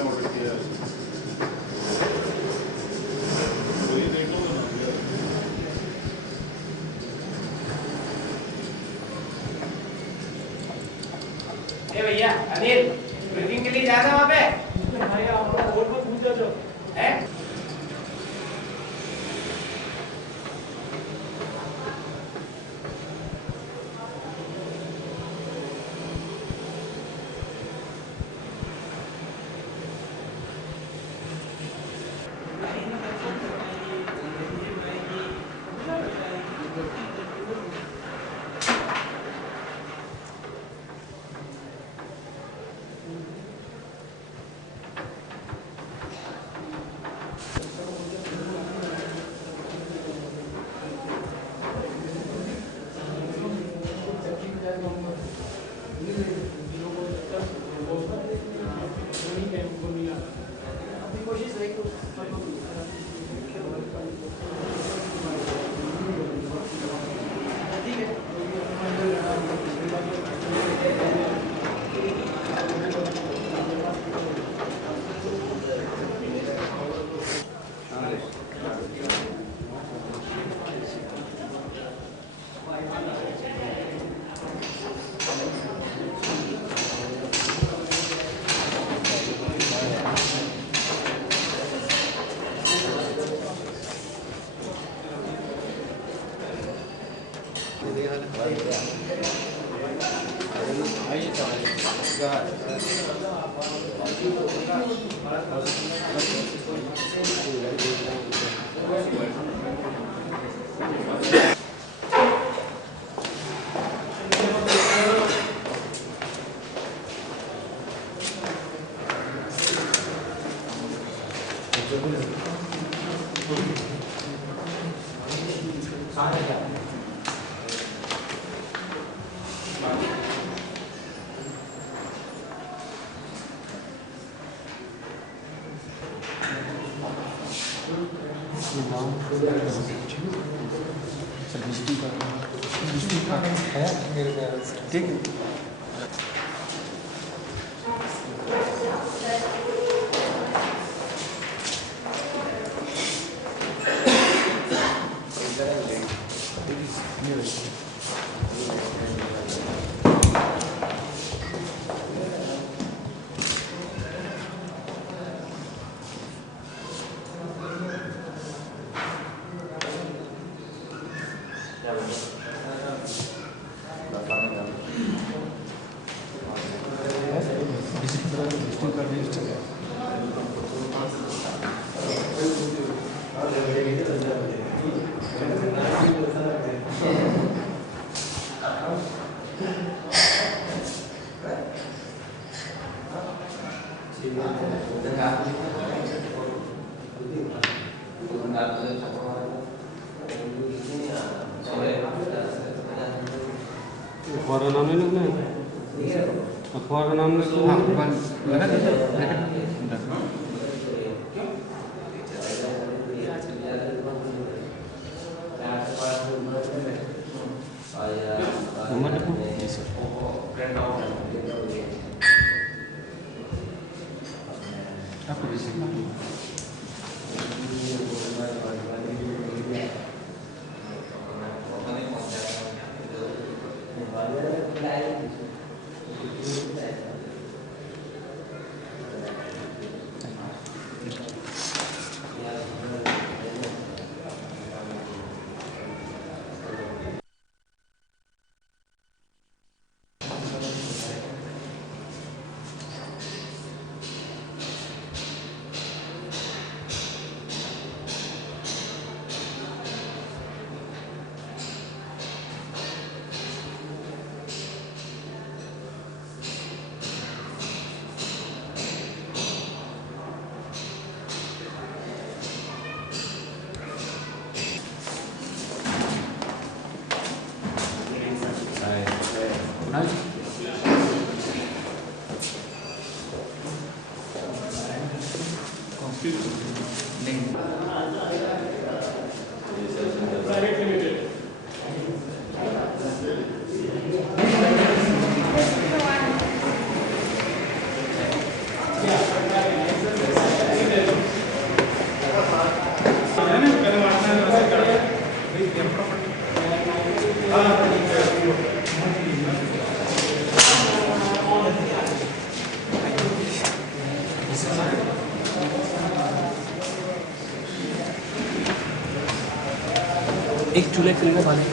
मैंने ऑर्डर किया है। तो ये देख लो ना। ए भैया अनिल ब्रीफिंग के लिए जाना वहाँ पे। भाई आप बोर्ड पर पूछ जाओ है ठीक है। अखबार का नाम नहीं लिखना है। अखबार का नाम लिखना एक चूल्हे फिल्म में पानी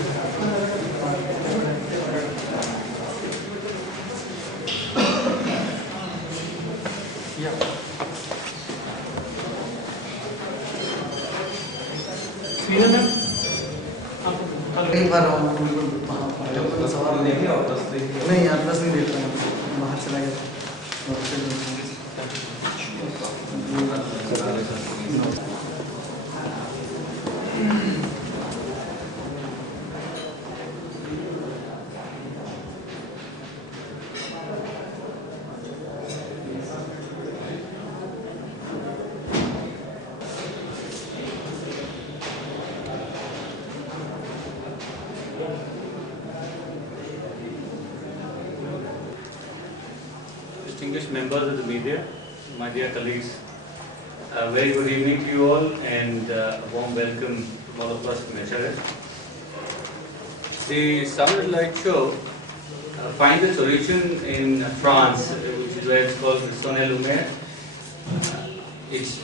कई बार सवाल नहीं यार बस नहीं देख रहा बाहर चला गया Distinguished members of the media, my dear colleagues, a very good evening to you all and a warm welcome from all of us from HRS. The Sound and Light Show finds its origin in France, which is where it's called the Sonnet Lumière. It's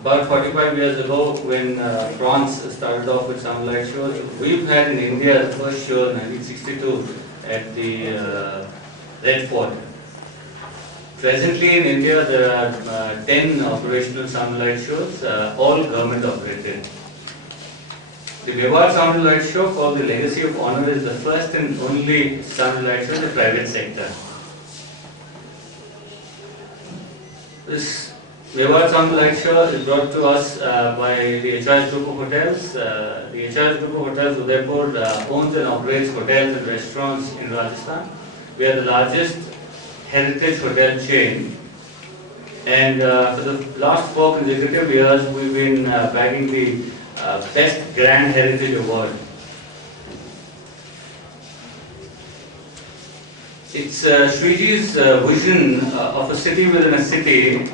about 45 years ago when France started off with Sound and Light shows. We've had in India the first show in 1962 at the Red Fort. Presently in India there are 10 operational Sound and Light shows, all government operated. The Mewar Sound and Light show, called the Legacy of Honor, is the first and only Sound and Light show in the private sector. This Mewar Sound and Light show is brought to us by the HRS Group of Hotels. The HRS Group of Hotels Udaipur owns and operates hotels and restaurants in Rajasthan. We are the largest heritage hotel chain, and for the last 4 consecutive years we've been bagging the Best Grand Heritage Award. It's Sriji's vision of a city within a city,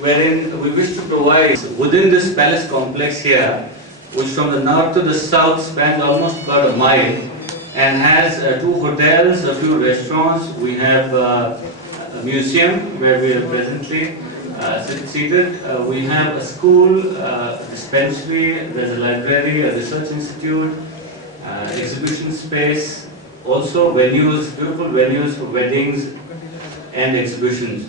wherein we wish to provide within this palace complex here, which from the north to the south spans almost about a mile, and has 2 hotels, a few restaurants. We have a museum where we are presently seated. We have a school, a dispensary, there's a library, a research institute, exhibition space, also venues, beautiful venues for weddings and exhibitions.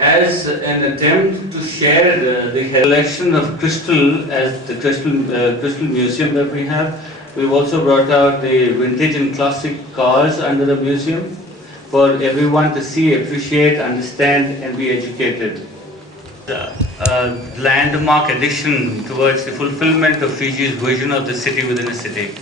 As an attempt to share the collection of crystal as the crystal museum that we have, we've also brought out the vintage and classic cars under the museum for everyone to see, appreciate, understand and be educated. A landmark addition towards the fulfillment of Fiji's vision of the city within a city.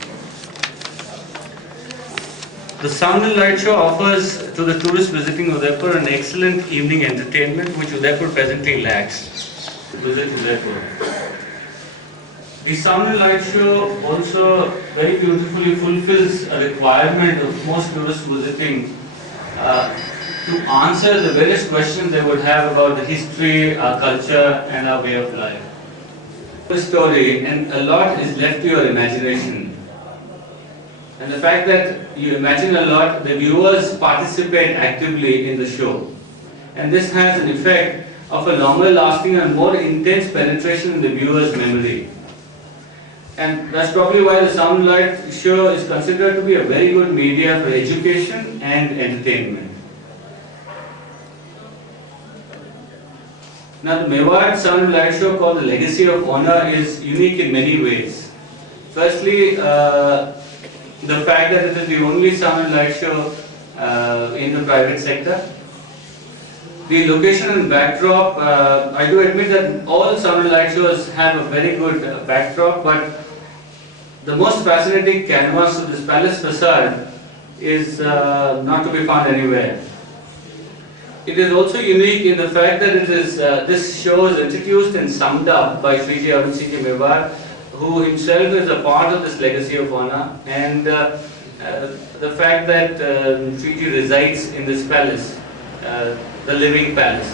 The Sound and Light Show offers to the tourists visiting Udaipur an excellent evening entertainment which Udaipur presently lacks. Visit Udaipur. The Sound and Light Show also very beautifully fulfills a requirement of most tourists visiting to answer the various questions they would have about the history, our culture and our way of life. The story, and a lot is left to your imagination. And the fact that you imagine a lot, the viewers participate actively in the show. And this has an effect of a longer lasting and more intense penetration in the viewer's memory. And that's probably why the Sound and Light Show is considered to be a very good media for education and entertainment. Now the Mewar Sound and Light Show, called the Legacy of Honor, is unique in many ways. Firstly, the fact that it is the only Sound and Light show in the private sector. The location and backdrop, I do admit that all Sound and Light shows have a very good backdrop, but the most fascinating canvas of this palace facade is not to be found anywhere. It is also unique in the fact that it is this show is introduced and summed up by Sriji Arun Singh Mewar, who himself is a part of this Legacy of Honor, and the fact that Sriji resides in this palace, the living palace,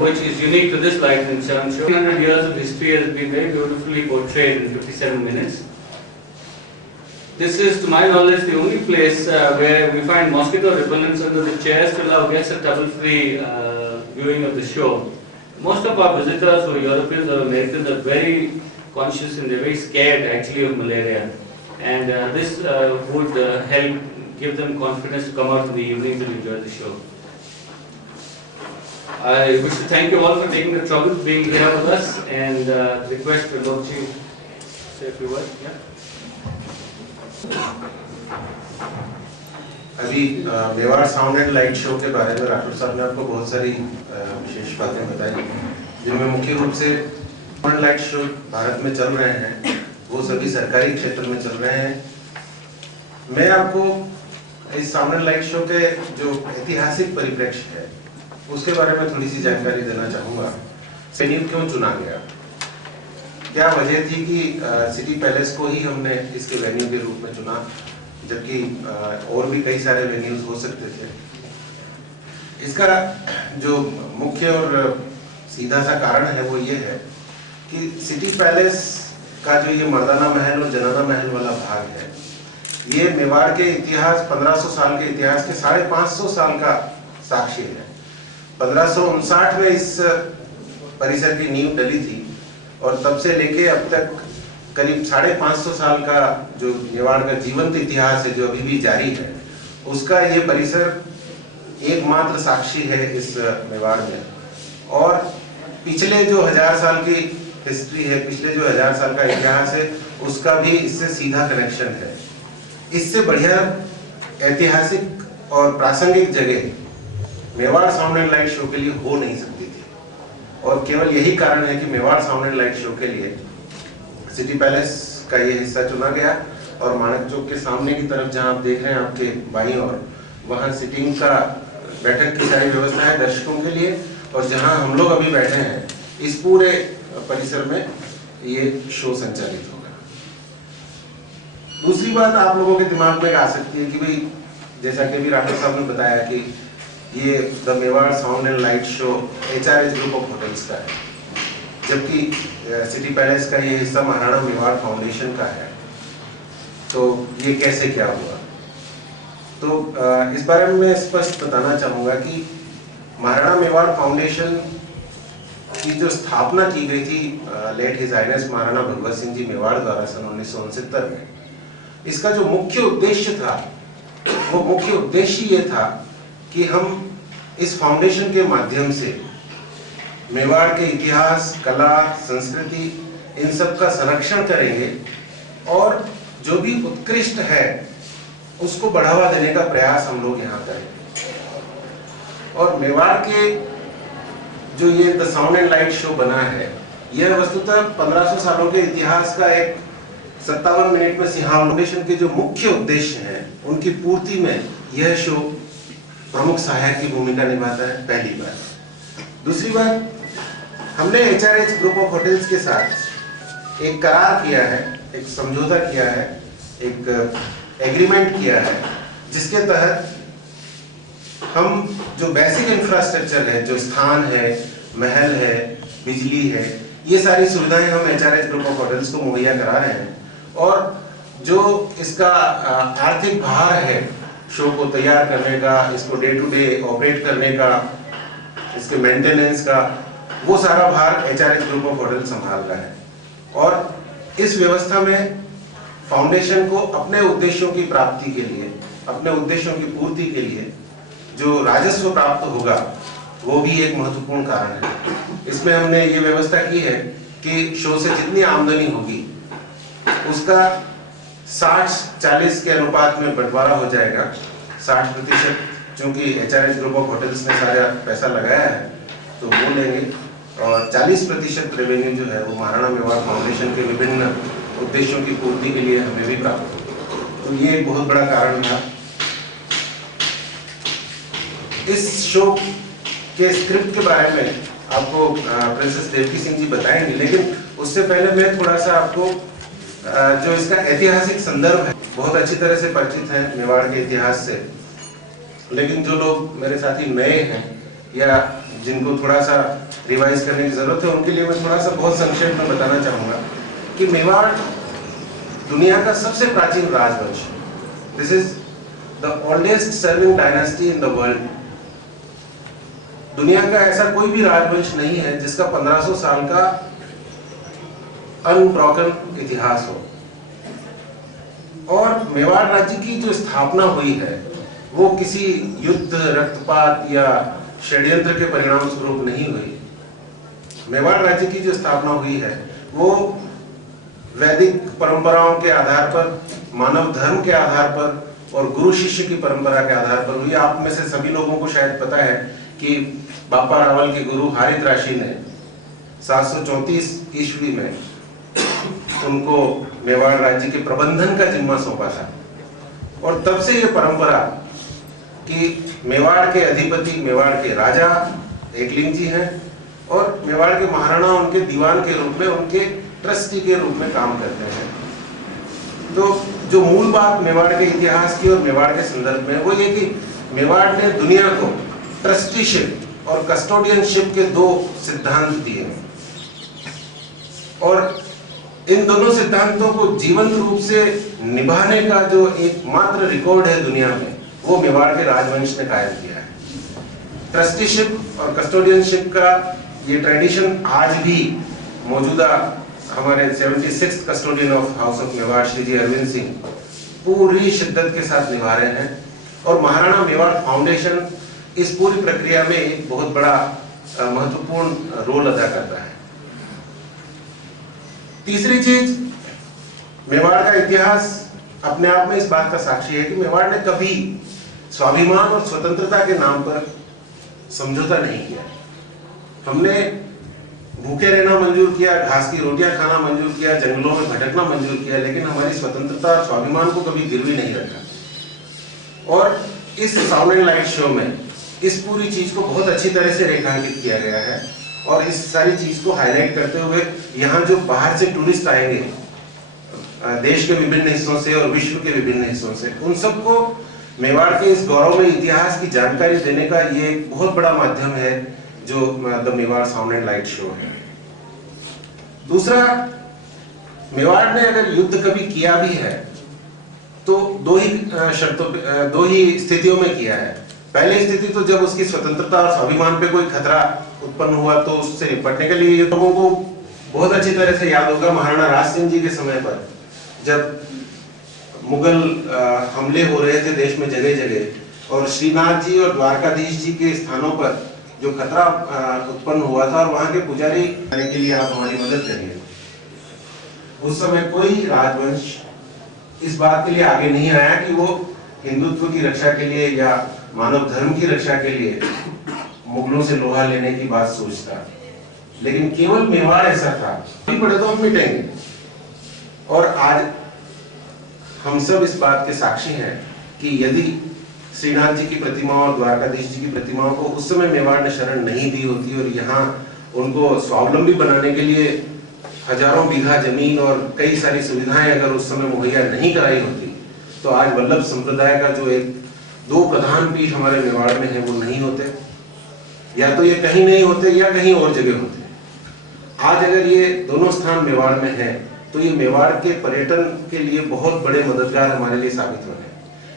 which is unique to this Light and Sound show. 300 years of history has been very beautifully portrayed in 57 minutes. This is, to my knowledge, the only place where we find mosquito repellents under the chairs to allow guests a trouble-free viewing of the show. Most of our visitors who are Europeans or Americans are very conscious and they're very scared actually of malaria. And this would help give them confidence to come out in the evenings and enjoy the show. I wish to thank you all for taking the trouble being here with us, and request for Lochi say a few words. Yeah. अभी Mewar sound and light show के बारे में राठौर साहब ने आपको बहुत सारी विशेष बातें बताई, जिनमें मुख्य रूप से sound and light show Bharat में चल रहे हैं वो सभी सरकारी क्षेत्र में चल रहे हैं। मैं आपको इस साउंड एंड लाइट शो के जो ऐतिहासिक परिप्रेक्ष्य है उसके बारे में थोड़ी सी जानकारी देना चाहूँगा। वेन्यू क्यों चुना गया, क्या वजह थी कि सिटी पैलेस को ही हमने इसके वेन्यू के रूप में चुना, जबकि और भी कई सारे वेन्यूज हो सकते थे। इसका जो मुख्य और सीधा सा कारण है वो ये है कि सिटी पैलेस का जो ये मर्दाना महल और जनाना महल वाला भाग है, ये मेवाड़ के इतिहास 1500 साल के इतिहास के 550 साल का साक्षी है। 1559 में इस परिसर की नींव डली थी और तब से लेके अब तक करीब 550 साल का जो मेवाड़ का जीवंत इतिहास है जो अभी भी जारी है, उसका ये परिसर एकमात्र साक्षी है इस मेवाड़ में। और पिछले जो 1000 साल की हिस्ट्री है, पिछले जो 1000 साल का इतिहास है, उसका भी इससे सीधा कनेक्शन है। इससे बढ़िया ऐतिहासिक और प्रासंगिक जगह Mewar sound and light show के लिए हो नहीं सकती थी, और केवल यही कारण है कि Mewar sound and light show के लिए सिटी पैलेस का ये हिस्सा चुना गया। और माणक चौक के सामने की तरफ जहां आप देख रहे हैं आपके बाईं ओर, वहां सिटिंग का बैठक की सारी व्यवस्था है दर्शकों के लिए, और जहां हम लोग अभी बैठे हैं इस पूरे परिसर में ये शो संचालित होगा। दूसरी बात आप लोगों के दिमाग में आ सकती है कि भाई, जैसा कि भी राठौर साहब ने बताया कि ये the Mewar sound and light show HRH group of hotels का है, जबकि सिटी पैलेस का ये हिस्सा महाराणा मेवाड़ फाउंडेशन का है, तो ये कैसे क्या हुआ? तो इस बारे में मैं स्पष्ट बताना चाहूँगा कि महाराणा मेवाड़ फाउंडेशन की जो स्थापना की गई थी late his highness Maharana Bhagwat Singh ji Mewar द्वारा सन 1969 में, इसका जो मुख्य उद्देश्य था वो मुख्य उद्देश्य ये था कि हम इस फाउंडेशन के माध्यम से मेवाड़ के इतिहास, कला, संस्कृति, इन सब का संरक्षण करेंगे और जो भी उत्कृष्ट है उसको बढ़ावा देने का प्रयास हम लोग यहाँ करेंगे। और मेवाड़ के जो ये the sound and light show बना है, यह वस्तुतः 1500 सालों के इतिहास का एक 57 मिनट में सिंह फाउंडेशन के जो मुख्य उद्देश्य हैं उनकी पूर्ति में यह शो प्रमुख सहायक की भूमिका निभाता है, पहली बात। दूसरी बात, हमने HRH ग्रुप ऑफ होटल्स के साथ एक करार किया है, एक समझौता किया है, एक एग्रीमेंट किया है, जिसके तहत हम जो बेसिक इंफ्रास्ट्रक्चर है, जो स्थान है, महल है, बिजली है, ये सारी सुविधाएं हम HRH ग्रुप ऑफ होटल्स को मुहैया करा रहे हैं। और जो इसका आर्थिक भार है शो को तैयार करने का, इसको डे टू डे ऑपरेट करने का, इसके मेंटेनेंस का, वो सारा भार HRH ग्रुप ऑफ होटल संभाल रहा है। और इस व्यवस्था में फाउंडेशन को अपने उद्देश्यों की प्राप्ति के लिए, अपने उद्देश्यों की पूर्ति के लिए जो राजस्व प्राप्त होगा वो भी एक महत्वपूर्ण कारण है। इसमें हमने ये व्यवस्था की है कि शो से जितनी आमदनी होगी उसका 60-40 के अनुपात में बंटवारा हो जाएगा। 60% चूंकि HRH ग्रुप ऑफ होटल्स ने सारा पैसा लगाया है तो वो लेंगे, और 40% रेवेन्यू जो है वो महाराणा मेवाड़ फाउंडेशन के विभिन्न उद्देश्यों की पूर्ति के लिए हमें भी प्राप्त होगा। तो ये एक बहुत बड़ा कारण था। इस शो के स्क्रिप्ट के बारे में आपको प्रिंसेस देवकी सिंह जी बताएंगे, लेकिन उससे पहले मैं थोड़ा सा आपको जो इसका ऐतिहासिक संदर्भ है, बहुत अच्छी तरह से परिचित है मेवाड़ के इतिहास से, लेकिन जो लोग मेरे साथी नए हैं या जिनको थोड़ा सा रिवाइज करने की जरूरत है, उनके लिए मैं थोड़ा सा बहुत संक्षेप में बताना चाहूँगा कि मेवाड़ दुनिया का सबसे प्राचीन राजवंश, this is the oldest serving dynasty in the world. दुनिया का ऐसा कोई भी राजवंश नहीं है जिसका 1500 साल का अनब्रोकन इतिहास हो। और मेवाड़ राज्य की जो स्थापना हुई है वो किसी युद्ध, रक्तपात या षड्यंत्र के परिणाम स्वरूप नहीं हुई। मेवाड़ राज्य की जो स्थापना हुई है वो वैदिक परंपराओं के आधार पर, मानव धर्म के आधार पर और गुरु शिष्य की परंपरा के आधार पर हुई। आप में से सभी लोगों को शायद पता है कि बापा रावल के गुरु हरिद्राशी ने 734 ईस्वी में उनको मेवाड़ राज्य के प्रबंधन का जिम्मा सौंपा था। और तब से ये परंपरा कि मेवाड़ के अधिपति, मेवाड़ के राजा एकलिंग जी हैं और मेवाड़ के महाराणा उनके दीवान के रूप में, उनके ट्रस्टी के रूप में काम करते हैं। तो जो मूल बात मेवाड़ के इतिहास की और मेवाड़ के संदर्भ में वो ये कि मेवाड़ ने दुनिया को ट्रस्टीशिप और कस्टोडियनशिप के दो सिद्धांत दिए और इन दोनों सिद्धांतों को जीवंत रूप से निभाने का जो एकमात्र रिकॉर्ड है दुनिया में, वो मेवाड़ के राजवंश ने कायम किया है। ट्रस्टीशिप और कस्टोडियनशिप का ये ट्रेडिशन आज भी मौजूदा हमारे 76th custodian of house of Mewar Shri ji Arvind Singh पूरी शिद्दत के साथ निभा रहे हैं। और महाराणा मेवाड़ फाउंडेशन इस पूरी प्रक्रिया में एक बहुत बड़ा महत्वपूर्ण रोल अदा करता है। तीसरी चीज, मेवाड़ का इतिहास अपने आप में इस बात का साक्षी है कि मेवाड़ ने कभी स्वाभिमान और स्वतंत्रता के नाम पर समझौता नहीं किया। हमने भूखे रहना मंजूर किया, घास की रोटियां खाना मंजूर किया, जंगलों में भटकना मंजूर किया, लेकिन हमारी स्वतंत्रता और स्वाभिमान को कभी गिरवी नहीं रखा। और इस साउंड एंड लाइट शो में इस पूरी चीज को बहुत अच्छी तरह से रेखांकित किया गया है। और इस सारी चीज को हाईलाइट करते हुए यहाँ जो बाहर से टूरिस्ट आएंगे, देश के विभिन्न हिस्सों से और विश्व के विभिन्न हिस्सों से, उन सबको मेवाड़ के इस गौरवमय इतिहास की जानकारी देने का ये एक बहुत बड़ा माध्यम है जो the Mewar sound and light show है। दूसरा, मेवाड़ ने अगर युद्ध कभी किया भी है तो दो ही स्थितियों में किया है। पहली स्थिति तो जब उसकी स्वतंत्रता और स्वाभिमान पे कोई खतरा उत्पन्न हुआ तो उससे निपटने के लिए लोगों को बहुत अच्छी तरह से याद होगा महाराणा राज सिंह जी के समय पर जब मुगल हमले हो रहे थे देश में जगह जगह, और श्रीनाथ जी और द्वारकाधीश जी के स्थानों पर जो खतरा उत्पन्न हुआ था और वहां के पुजारी करने के लिए आप हमारी मदद करिए। उस समय कोई राजवंश इस बात के लिए आगे नहीं आया कि वो हिंदुत्व की रक्षा के लिए या मानव धर्म की रक्षा के लिए मुगलों से लोहा लेने की बात सोचता, लेकिन केवल मेवाड़ ऐसा था, पड़े तो हम मिटेंगे। और आज हम सब इस बात के साक्षी हैं कि यदि श्रीनाथ जी की प्रतिमा और द्वारकाधीश जी की प्रतिमाओं को उस समय मेवाड़ ने शरण नहीं दी होती और यहाँ उनको स्वावलंबी बनाने के लिए हजारों बीघा जमीन और कई सारी सुविधाएं अगर उस समय मुहैया नहीं कराई होती, तो आज वल्लभ संप्रदाय का जो एक दो प्रधान पीठ हमारे मेवाड़ में है वो नहीं होते, या तो ये कहीं नहीं होते या कहीं और जगह होते। आज अगर ये दोनों स्थान मेवाड़ में है तो ये मेवाड़ के पर्यटन के लिए बहुत बड़े मददगार हमारे लिए साबित हो रहे हैं।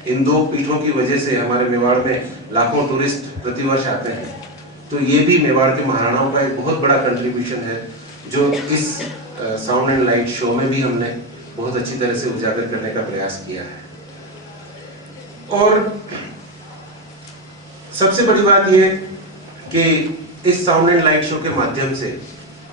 इन दो पीठों की वजह से हमारे मेवाड़ में लाखों टूरिस्ट प्रतिवर्ष आते हैं। तो ये भी मेवाड़ के महाराणाओं का एक बहुत बड़ा कंट्रीब्यूशन है जो इस साउंड एंड लाइट शो में भी हमने बहुत अच्छी तरह से उजागर करने का प्रयास किया है। और सबसे बड़ी बात यह कि इस साउंड एंड लाइट शो के माध्यम से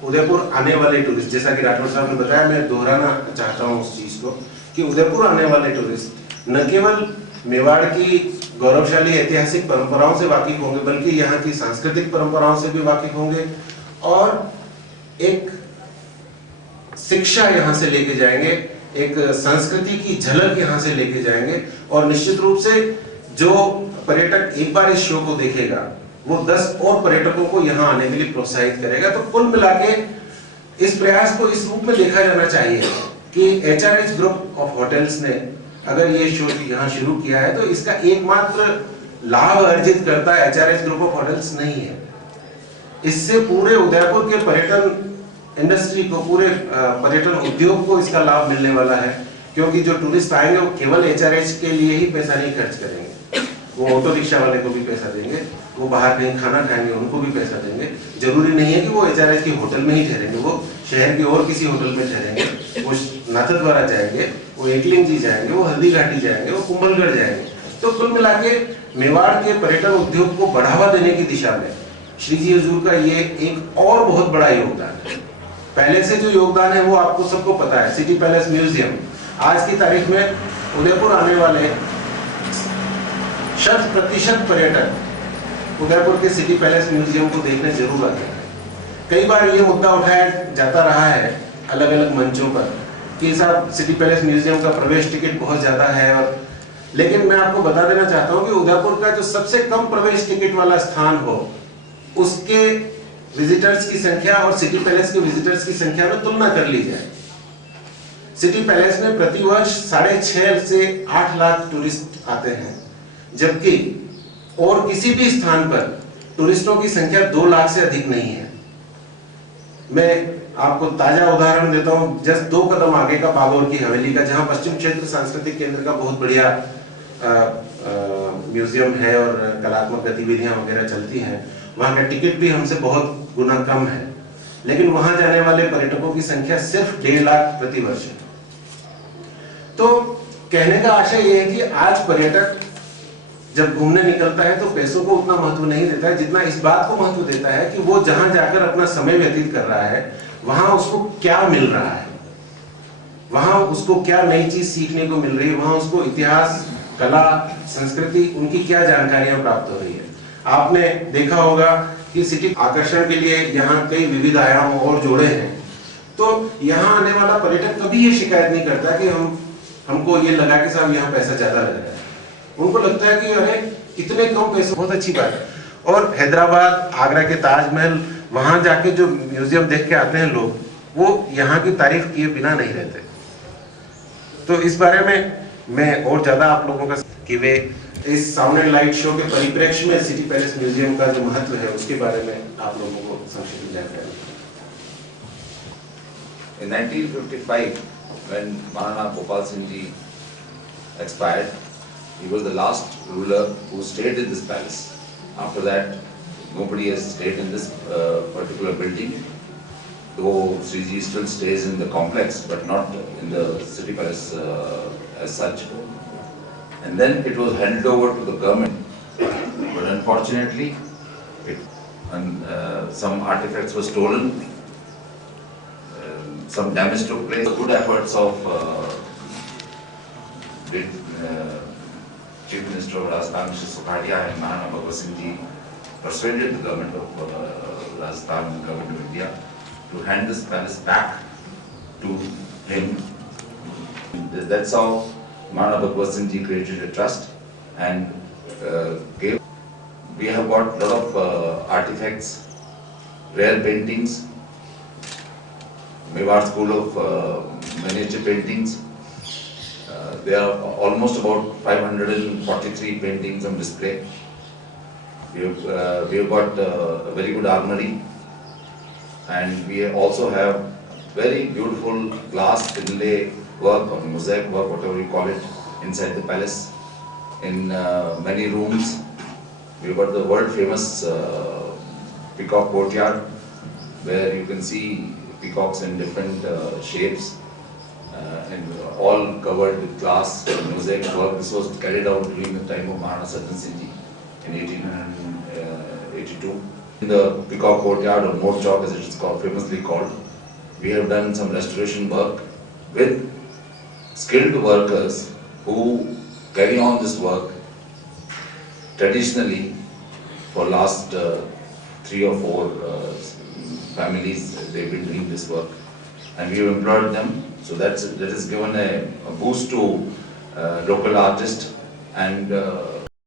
उदयपुर आने वाले टूरिस्ट, जैसा कि राठौर साहब ने बताया, मैं दोहराना चाहता हूं उस चीज को कि उदयपुर आने वाले टूरिस्ट न केवल मेवाड़ की गौरवशाली ऐतिहासिक परंपराओं से वाकिफ होंगे बल्कि यहाँ की सांस्कृतिक परंपराओं से भी वाकिफ होंगे और एक शिक्षा यहाँ से लेके जाएंगे, एक संस्कृति की झलक यहाँ से लेके जाएंगे। और निश्चित रूप से जो पर्यटक एक बार इस शो को देखेगा वो 10 और पर्यटकों को यहाँ आने के लिए प्रोत्साहित करेगा। तो कुल मिला के इस प्रयास को इस रूप में देखा जाना चाहिए कि HRH ग्रुप ऑफ होटल्स ने अगर ये शो यहाँ शुरू किया है तो इसका एकमात्र लाभ अर्जित करता है HRH ग्रुप ऑफ होटल्स नहीं है। इससे पूरे उदयपुर के पर्यटन इंडस्ट्री को, पूरे पर्यटन उद्योग को इसका लाभ मिलने वाला है, क्योंकि जो टूरिस्ट आएंगे वो केवल HRH के लिए ही पैसा नहीं खर्च करेंगे, वो ऑटो रिक्शा वाले को भी पैसा देंगे, वो बाहर कहीं खाना खाएंगे उनको भी पैसा देंगे। जरूरी नहीं है कि वो HRH की होटल में ही ठहरेंगे, वो शहर के और किसी होटल में ठहरेंगे, वो नाथद्वारा जाएंगे, वो एकलिंग जी जाएंगे, वो हल्दी घाटी जाएंगे, वो कुंभलगढ़ जाएंगे। तो कुल मिला के मेवाड़ के पर्यटन उद्योग को बढ़ावा देने की दिशा में श्री जी हुजूर का ये एक और बहुत बड़ा योगदान है। पहले से जो योगदान है वो आपको सबको पता है। सिटी पैलेस म्यूजियम, आज की तारीख में उदयपुर आने वाले 100% पर्यटक उदयपुर के सिटी पैलेस म्यूजियम को देखने जरूर आते हैं। कई बार ये मुद्दा उठाया जाता रहा है अलग अलग मंचों पर कि साहब सिटी पैलेस म्यूजियम का प्रवेश टिकट बहुत ज्यादा है, और लेकिन मैं आपको बता देना चाहता हूं कि उदयपुर का जो सबसे कम प्रवेश टिकट वाला स्थान हो, उसके विजिटर्स की संख्या और सिटी पैलेस के विजिटर्स की संख्या में तुलना कर ली जाए। सिटी पैलेस में प्रतिवर्ष 6.5 से 8 लाख टूरिस्ट आते हैं, जबकि और किसी भी स्थान पर टूरिस्टों की संख्या 2 लाख से अधिक नहीं है। मैं आपको ताजा उदाहरण देता हूं, जस्ट 2 कदम आगे का बागौर की हवेली का, जहां पश्चिम क्षेत्र सांस्कृतिक केंद्र का बहुत बढ़िया म्यूजियम है और कलात्मक गतिविधियां वगैरह चलती हैं। वहां का टिकट भी हमसे बहुत गुना कम है, लेकिन वहां जाने वाले पर्यटकों की संख्या सिर्फ 1.5 लाख प्रति वर्ष है। तो कहने का आशय यह है कि आज पर्यटक जब घूमने निकलता है तो पैसों को उतना महत्व नहीं देता है जितना इस बात को महत्व देता है कि वो जहां जाकर अपना समय व्यतीत कर रहा है वहां उसको क्या मिल रहा है, वहां उसको क्या नई चीज सीखने को मिल रही है, वहां उसको इतिहास, कला, संस्कृति, उनकी क्या जानकारियां प्राप्त हो रही है। आपने देखा होगा कि सिटी आकर्षण के लिए यहाँ कई विविध आयाम और जोड़े हैं, तो यहाँ आने वाला पर्यटक कभी ये शिकायत नहीं करता कि हमको ये लगा कि साहब यहाँ पैसा ज्यादा लग रहा है। उनको लगता है कि अरे इतने कम पैसे, बहुत अच्छी बात है। और हैदराबाद, आगरा के ताजमहल, वहां जाके जो म्यूजियम देख के आते हैं लोग, वो यहाँ की तारीफ किए बिना नहीं रहते। तो इस बारे में मैं और ज्यादा आप लोगों का कि वे इस साउंड एंड लाइट शो के परिप्रेक्ष्य में सिटी पैलेस म्यूजियम का जो महत्व है उसके बारे में आप लोगों को संक्षिप्त जानकारी। In 1955, when Maharana Gopal Singh Ji expired, he was the last ruler who stayed in this palace. After that, nobody has stayed in this particular building, though Sri Ji still stays in the complex, but not in the city palace as such. And then it was handed over to the government, but unfortunately, some artifacts were stolen, some damage took place. The good efforts of Chief Minister of Rajasthan, Mr. Sukhadia, and Maharana Bhagwat Singh Ji persuaded the government of Rajasthan and the government of India to hand this palace back to him. That's how Maharana Bhagwat Singh Ji created a trust and gave. We have got a lot of artifacts, rare paintings, Mewar School of Miniature Paintings. There are almost about 543 paintings on display. We have got a very good armory, and we also have very beautiful glass inlay work or mosaic work, whatever you call it, inside the palace. In many rooms, we've got the world famous peacock courtyard, where you can see peacocks in different shapes, and all covered with glass and mosaic work. This was carried out during the time of Maharana Sajjan Singh Ji in 1882. In the peacock courtyard, or Mor Chowk as it is called, famously called, we have done some restoration work with skilled workers who carry on this work traditionally for last 3 or 4 families. They've been doing this work, and we have employed them. So that has given a boost to local artists and